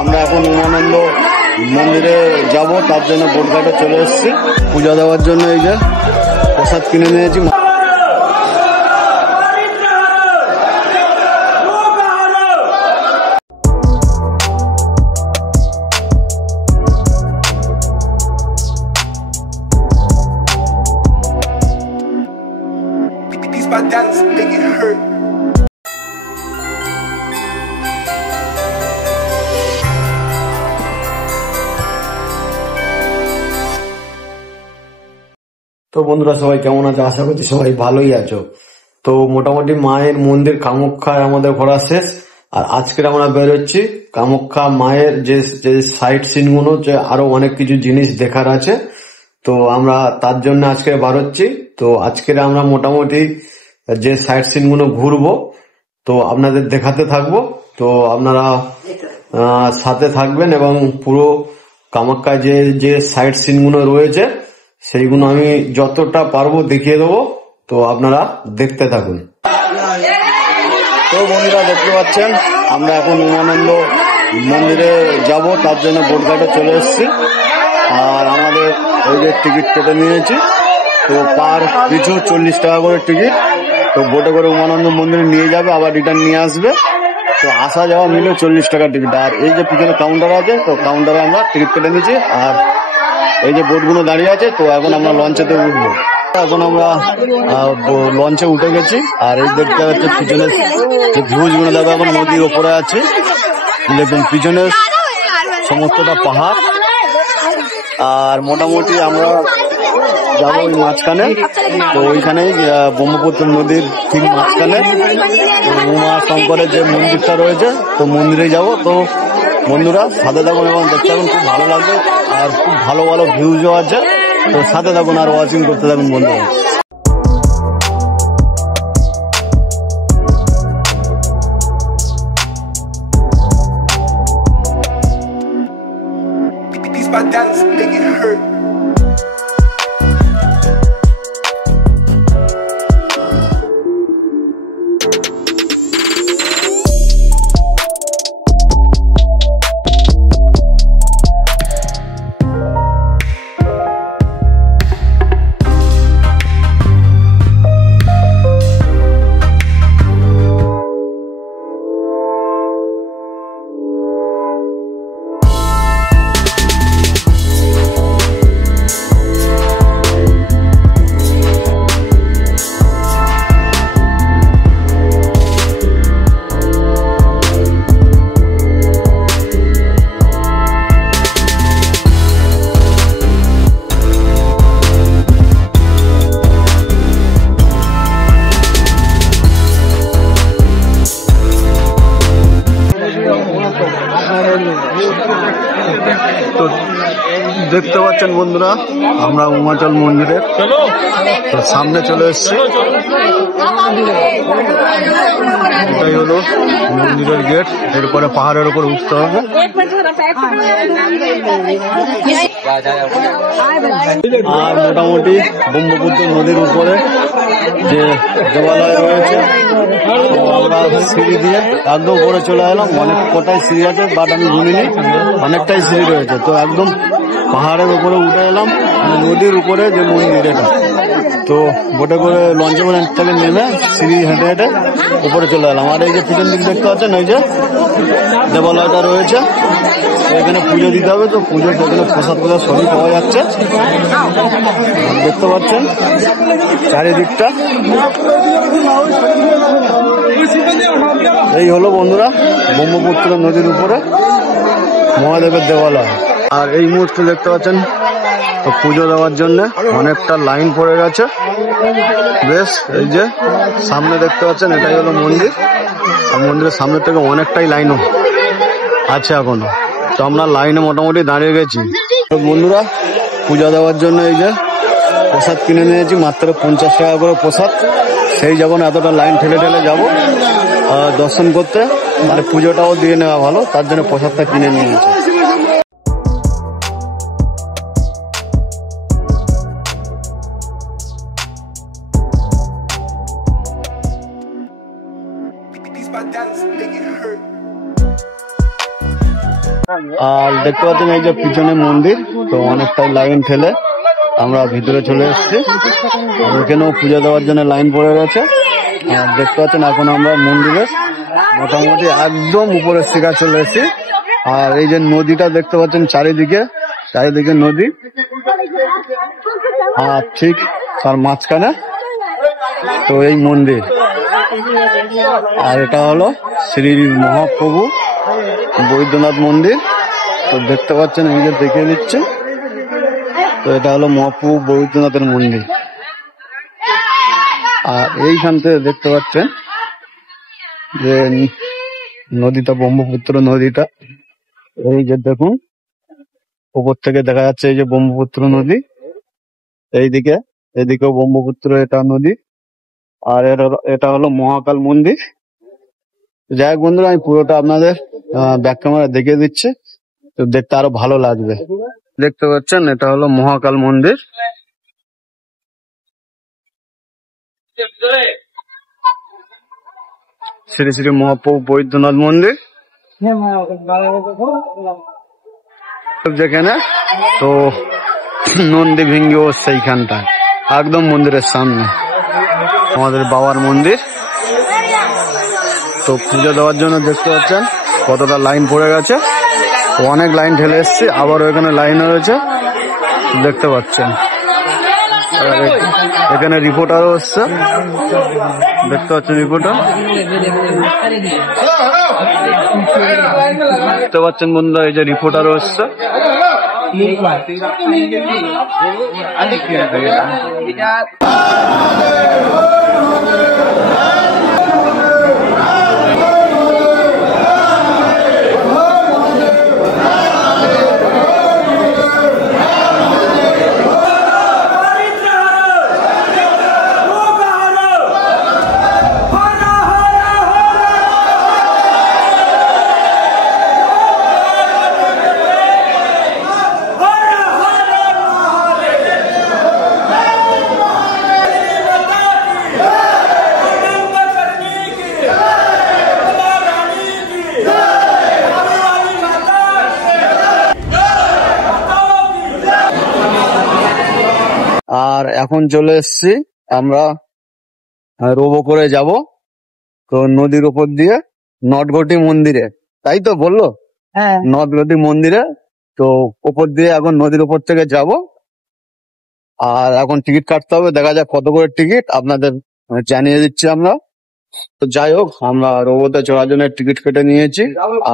আমরা এখন উমানন্দ মন্দিরে যাব, তার জন্য বোটঘাটে চলে এসেছি পূজা দেওয়ার জন্য। এই যে প্রসাদ কিনে নিয়েছি। My dance make it hurt. তো বন্ধুরা সবাই কেমন আছো? আশা করছি সবাই ভালোই আছো। তো মোটামুটি মায়ের মন্দির কামাখ্যায় আমাদের ঘোরা শেষ, আর আজকে আমরা বেরোচ্ছি কামাখ্যা মায়ের যে সাইট সিন গুলো, যে আরো অনেক কিছু জিনিস দেখার আছে। তো আমরা তার জন্য আজকে বেরোচ্ছি। তো আজকে আমরা মোটামুটি যে সাইট সিন গুলো ঘুরবো, তো আপনাদের দেখাতে থাকবো। তো আপনারা সাথে থাকবেন এবং পুরো কামাখ্যায় যে সাইট সিন গুলো রয়েছে সেইগুলো আমি যতটা পারবো দেখিয়ে দেবো। তো আপনারা দেখতে থাকুন। তো বন্ধুরা দেখতে পাচ্ছেন আমরা এখন উমানন্দ মন্দিরে যাব, তার জন্য বোটঘাটে চলে এসেছি। আর আমাদের এই যে টিকিট কেটে নিয়েছি, তো পার পিছু 40 টাকা করে টিকিট। তো বোটে করে উমানন্দ মন্দিরে নিয়ে যাবে, আবার রিটার্ন নিয়ে আসবে। তো আসা যাওয়া মিলে 40 টাকা টিকিট। আর এই যে পিছনে কাউন্টার আছে, তো কাউন্টারে আমরা টিকিট কেটে নিয়েছি। আর এই যে বোটগুলো দাঁড়িয়ে আছে, তো এখন আমরা লঞ্চেতে উঠবো। এখন আমরা লঞ্চে উঠে গেছি। আর এই দেখতে পাচ্ছি পিছনে যে ভিউজ গুলো, দেখো এখন নদীর ওপরে আছে। দেখুন পিছনে সমস্তটা পাহাড়। আর মোটামুটি আমরা যাবো ওই মাঝখানে। তো ওইখানেই ব্রহ্মপুত্র নদীর ঠিক মাঝখানে উমা শঙ্করের যে মন্দিরটা রয়েছে, তো মন্দিরে যাব। তো বন্ধুরা সাথে থাকুন এবং দেখতে থাকুন, খুব ভালো লাগবে। আর খুব ভালো ভালো ভিউজও আছে। তো সাথে থাকুন আর ওয়াচিং করতে থাকুন বন্ধুরা। My dance make it hurt. তো দেখতে পাচ্ছেন বন্ধুরা আমরা উমাচল মন্দিরে তো সামনে চলে এসেছি। এটাই হলো মন্দিরের গেট। এরপরে পাহাড়ের উপর উঠতে হবে। আর মোটামুটি ব্রহ্মপুত্র নদীর উপরে যে দেবালয় রয়েছে, আমরা সিঁড়ি দিয়ে একদম উপরে চলে এলাম। অনেক কটাই সিঁড়ি আছে, বাট আমি গুনিনি, অনেকটাই সিঁড়ি রয়েছে। তো একদম পাহাড়ের উপরে উঠে এলাম, নদীর উপরে যে মন্দির এটা। তো বোটে করে লঞ্চে করে থেকে নেমে সিঁড়ি হেঁটে হেঁটে উপরে চলে এলাম। আর এই যে পিছন দিক দেখতে পাচ্ছেন, এই যে দেবালয়টা রয়েছে, এখানে পুজো দিতে হবে। তো পুজোর সেখানে প্রসাদ প্রসাদ সবই পাওয়া যাচ্ছে, দেখতে পাচ্ছেন চারিদিকটা। এই হলো বন্ধুরা ব্রহ্মপুত্র নদীর উপরে মহাদেবের দেবালয়। আর এই মুহূর্তে দেখতে পাচ্ছেন তো পুজো দেওয়ার জন্য অনেকটা লাইন পড়ে গেছে। বেশ এই যে সামনে দেখতে পাচ্ছেন, এটাই হলো মন্দির। আর মন্দিরের সামনের থেকে অনেকটাই লাইনও আছে এখনো। তো আমরা লাইনে মোটামুটি দাঁড়িয়ে গেছি। তো বন্ধুরা পূজা দেওয়ার জন্য এই যে প্রসাদ কিনে নিয়েছি, মাত্র 50 টাকা করে প্রসাদ। সেই যখন এতটা লাইন ঠেলে ঠেলে যাবো দর্শন করতে, মানে পুজোটাও দিয়ে নেওয়া ভালো, তার জন্য প্রসাদটা কিনে নিয়েছি। আর দেখতে পাচ্ছেন এই যে পিছনে মন্দির, তো অনেকটাই লাইন ঠেলে আমরা ভিতরে চলে এসেছি। এখানেও পুজো দেওয়ার জন্য লাইন পড়ে গেছে। আর দেখতে পাচ্ছেন এখন আমরা মন্দিরের মোটামুটি একদম উপরের শিখা চলে এসেছি। আর এই যে নদীটা দেখতে পাচ্ছেন চারিদিকে নদী, আর ঠিক তার মাঝখানে তো এই মন্দির। আর এটা হলো শ্রী মহাপ্রভু বৈদ্যনাথ মন্দির। তো দেখতে পাচ্ছেন এই যে দেখিয়ে দিচ্ছে, তো এটা হলো মহাপ্রভু বৈদ্যনাথের মন্দির। আর এইখান থেকে দেখতে পাচ্ছেন যে নদীটা, ব্রহ্মপুত্র নদীটা, এই যে দেখুন উপর থেকে দেখা যাচ্ছে এই যে ব্রহ্মপুত্র নদী, এদিকেও ব্রহ্মপুত্র এটা নদী। আর এটা হলো মহাকাল মন্দির। যাই হোক বন্ধুরা, আমি পুরোটা আপনাদের ব্যাক ক্যামেরা দেখিয়ে দিচ্ছি, তো দেখতে আরো ভালো লাগবে। দেখতে পাচ্ছেন এটা হলো মহাকাল মন্দির। শ্রী শ্রী মহাপ্রভু বৈদ্যনাথ মন্দির যেখানে, তো নন্দী ভিঙ্গিও সেইখানটায় একদম মন্দিরের সামনে আমাদের বাবার মন্দির। তো পুজো দেওয়ার জন্য দেখতে পাচ্ছেন কতটা লাইন পড়ে গেছে, অনেক লাইন ঠেলে এসছে, আবারও এখানে লাইন রয়েছে দেখতে পাচ্ছেন। এখানে রিপোর্টারও এসছে, দেখতে পাচ্ছেন রিপোর্টার। দেখতে পাচ্ছেন বন্ধুরা এই যে রিপোর্টারও এসছে। আর এখন চলে এসছি আমরা রোবো করে যাব, তো নদীর উপর দিয়ে নটঘটি মন্দিরে, তাই তো বললো? হ্যাঁ, নটঘটি মন্দিরে। তো উপর দিয়ে এখন নদীর উপর থেকে যাব। আর এখন টিকিট কাটতে হবে, দেখা যাক কত করে টিকিট, আপনাদের জানিয়ে দিচ্ছি আমরা। তো যাই হোক, আমরা রোবোতে চড়ার জন্য টিকিট কেটে নিয়েছি।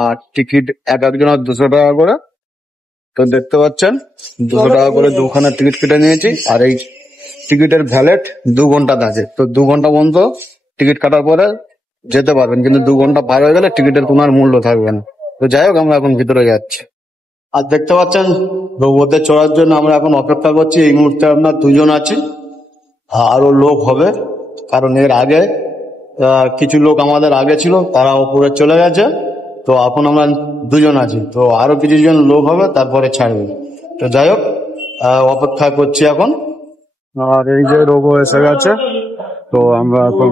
আর টিকিট এক একজনের 200 টাকা করে। তো দেখতে পাচ্ছেন 200 টাকা করে দুখানা টিকিট কেটে নিয়েছি। আর এই টিকিটের ভ্যালিড 2 ঘন্টা থাকে, তো 2 ঘন্টা পর্যন্ত টিকিট কাটার পরে যেতে পারবেন, কিন্তু 2 ঘন্টা পার হয়ে গেলে টিকিটের কোনো আর মূল্য থাকবে না। তো যাই হোক, আমরা এখন ভিতরে যাচ্ছি। আর দেখতে পাচ্ছেন রোবোতে চড়ার জন্য আমরা এখন অপেক্ষা করছি। এই মুহূর্তে আমরা 2 জন আছি, আরো লোক হবে, কারণ এর আগে কিছু লোক আমাদের আগে ছিল, তারা উপরে চলে গেছে। তো এখন আমরা 2 জন আছি, তো আরো কিছু জন লোক হবে, তারপরে ছাড়বে। তো যাই হোক, অপেক্ষা করছি এখন। আর এই যে রোবো এসে গেছে, তো আমরা এখন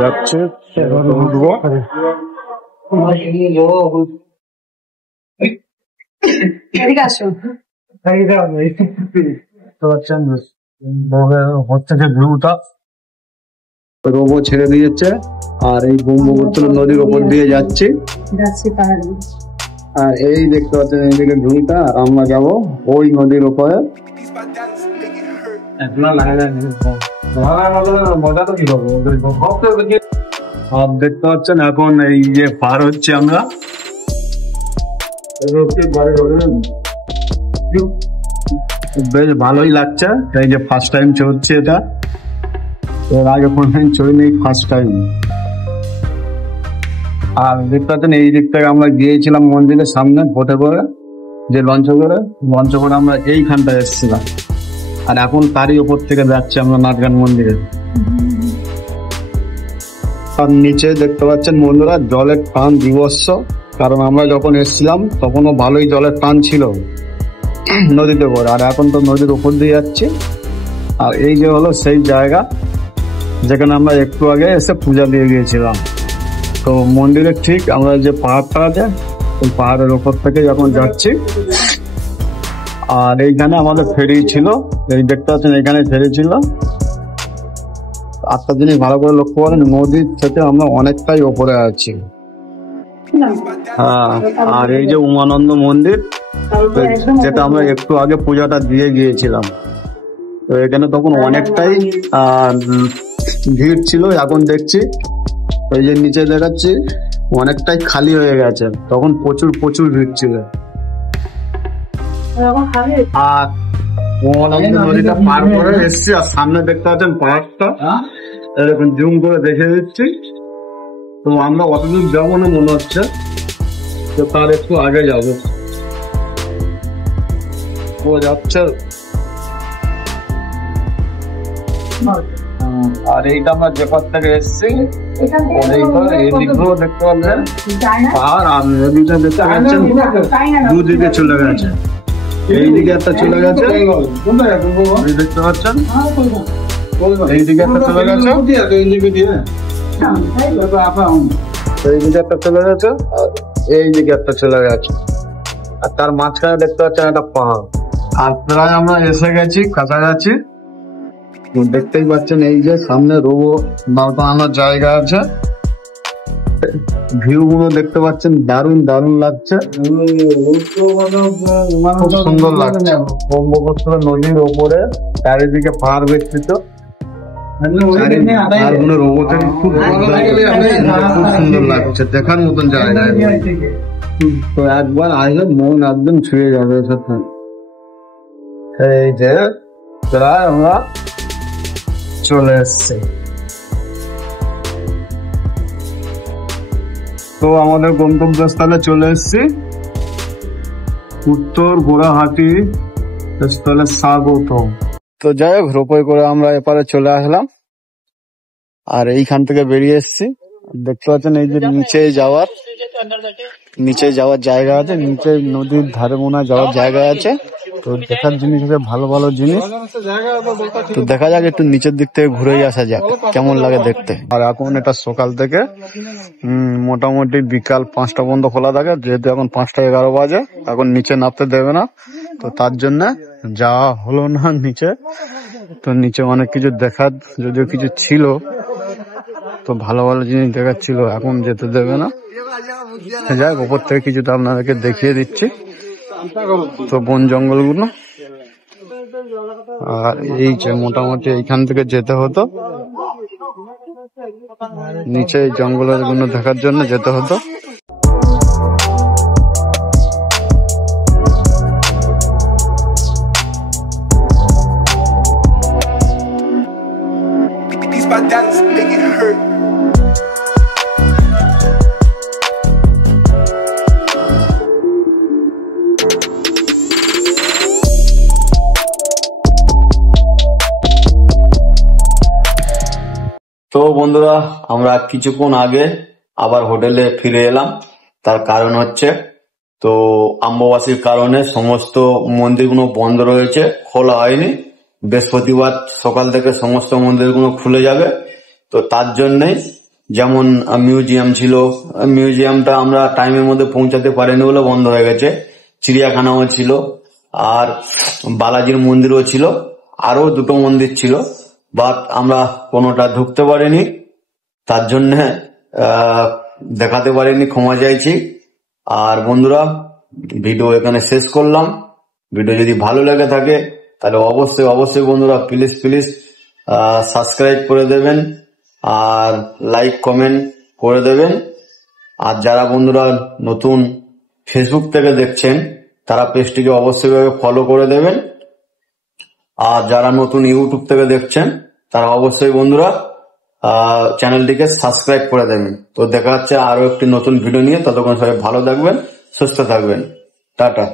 যাচ্ছি। রোবো ছেড়ে দিয়েছে, আর এই ব্রহ্মপুত্র নদীর উপর দিয়ে যাচ্ছি। আর এই দেখতে পাচ্ছেন এইদিকে ঢুইটা, আর আমরা যাবো ওই নদীর উপরে। আর দেখতে পাচ্ছেন এখন এই যে পার হচ্ছে আমরা, বেশ ভালোই লাগছে। এই যে ফার্স্ট টাইম চলছে এটা, এর আগে কোনদিন চড়িনি, ফার্স্ট টাইম। আর দেখতে পাচ্ছেন এই দিক থেকে আমরা গিয়েছিলাম মন্দিরের সামনে বোটে করে, যে লঞ্চ করে আমরা এইখানটায় এসেছিলাম। আর এখন তারই উপর থেকে যাচ্ছি আমরা নাটগান মন্দিরে। আর নিচে দেখতে পাচ্ছেন বন্ধুরা জলের টান বিভৎস, কারণ আমরা যখন এসেছিলাম তখনও ভালোই জলের টান ছিল নদীতে করে। আর এখন তো নদীর উপর দিয়ে যাচ্ছি। আর এই যে হলো সেই জায়গা যেখানে আমরা একটু আগে এসে পূজা দিয়ে গিয়েছিলাম। তো মন্দিরের ঠিক আমরা যে পাহাড়টা আছে ওই পাহাড়ের ওপর থেকে যখন যাচ্ছি, আর এইখানে আমাদের ফেরি ছিল, এই দেখতে পাচ্ছেন এখানে ফেরি ছিল। একটা জিনিস ভালো করে লক্ষ্য করেন, নদীর থেকে আমরা অনেকটাই ওপরে আছি। হ্যাঁ, আর এই যে উমানন্দ মন্দির, যেটা আমরা একটু আগে পূজাটা দিয়ে গিয়েছিলাম, তো এখানে তখন অনেকটাই ভিড় ছিল। এখন দেখছি এই যে নিচে দেখাচ্ছি অনেকটাই খালি হয়ে গেছে, তখন প্রচুর প্রচুর ভিড় ছিল। আর উমানন্দ নদীটা পার করে এসছি, আর সামনে দেখতে পাচ্ছেন পাহাড়টা, এরকম জুম করে দেখে দিচ্ছি। তো আমরা অতদূর যাবো না মনে হচ্ছে, তো তার একটু আগে যাবো। ও যাচ্ছে, আর এইটা আমরা যে পথ থেকে এসছি এদিকেও দেখতে পাচ্ছেন পাহাড়, আর নদীটা দেখতে পাচ্ছেন দুদিকে চলে গেছে। এইদিকে একটা চলে গেছে, দেখতে পাচ্ছেন এইদিকে একটা চলে গেছে, এইদিকে একটা চলে গেছে, আর এইদিকে একটা চলে গেছে, আর তার মাঝখানে দেখতে পাচ্ছেন একটা পাহাড়। আর প্রায় আমরা এসে গেছি কাছাকাছি। দেখতেই পাচ্ছেন এই যে সামনে রোবো দাঁড় করানোর জায়গা আছে, ভিউ গুলো দেখতে পাচ্ছেন দারুণ দারুণ লাগছে, খুব সুন্দর লাগছে। ব্রহ্মপুত্র নদীর ওপরে চারিদিকে পাহাড় বেষ্টিত, পাহাড়গুলোর ওপরে খুব সুন্দর লাগছে, দেখার মতন জায়গা। তো একবার আসলে মন একদম ছুঁয়ে যাবে সাথে। এই যে প্রায় আমরা চলে এসছে, তো আমাদের গন্তব্যস্থলে চলে এসছি, উত্তর গোড়াহাটি স্থলে স্বাগত। তো যাই হোক, রোপওয়ে করে আমরা এপারে চলে আসলাম, আর এইখান থেকে বেরিয়ে এসছি। দেখতে পাচ্ছেন এই যে নিচে যাওয়ার জায়গা আছে, নিচে নদীর ধারে মোনা যাওয়ার জায়গা আছে। তো দেখার জিনিস আছে, ভালো ভালো জিনিস। তো দেখা যাক, একটু নিচের দিক থেকে ঘুরেই আসা যাক কেমন লাগে দেখতে। আর এখন এটা সকাল থেকে মোটামুটি বিকাল 5টা পর্যন্ত খোলা থাকে, যেহেতু এখন 5টা 11 বাজে, এখন নিচে নামতে দেবে না, তো তার জন্য যাওয়া হলো না নিচে। তো নিচে অনেক কিছু দেখার, যদিও কিছু ছিল, তো ভালো ভালো জিনিস দেখাচ্ছিল, এখন যেতে দেবে না। যাক, উপর থেকে কিছুটা আপনাদেরকে দেখিয়ে দিচ্ছি, তো বন জঙ্গল গুলো। আর এই যে মোটামুটি এইখান থেকে যেতে হতো নিচে, জঙ্গলের গুলো দেখার জন্য যেতে হতো। তো বন্ধুরা, আমরা কিছুক্ষণ আগে আবার হোটেলে ফিরে এলাম। তার কারণ হচ্ছে, তো অমাবস্যার কারণে সমস্ত মন্দিরগুলো বন্ধ রয়েছে, খোলা হয়নি। বৃহস্পতিবার সকাল থেকে সমস্ত মন্দিরগুলো খুলে যাবে। তো তার জন্যই, যেমন মিউজিয়াম ছিল, মিউজিয়ামটা আমরা টাইমের মধ্যে পৌঁছাতে পারিনি বলে বন্ধ হয়ে গেছে। চিড়িয়াখানাও ছিল, আর বালাজির মন্দিরও ছিল, আরো 2টো মন্দির ছিল, বাট আমরা কোনোটা ঢুকতে পারিনি। তার জন্য দেখাতে পারিনি, ক্ষমা চাইছি। আর বন্ধুরা, ভিডিও এখানে শেষ করলাম। ভিডিও যদি ভালো লেগে থাকে তাহলে অবশ্যই অবশ্যই বন্ধুরা প্লিজ প্লিজ সাবস্ক্রাইব করে দেবেন, আর লাইক কমেন্ট করে দেবেন। আর যারা বন্ধুরা নতুন ফেসবুক থেকে দেখছেন, তারা পেজটিকে অবশ্যই ফলো করে দেবেন। আর যারা নতুন ইউটিউব থেকে দেখছেন, তারা অবশ্যই বন্ধুরা চ্যানেলটিকে সাবস্ক্রাইব করে দেবেন। তো দেখা হচ্ছে আরো একটি নতুন ভিডিও নিয়ে। ততক্ষণ সবাই ভালো থাকবেন, সুস্থ থাকবেন। টাটা।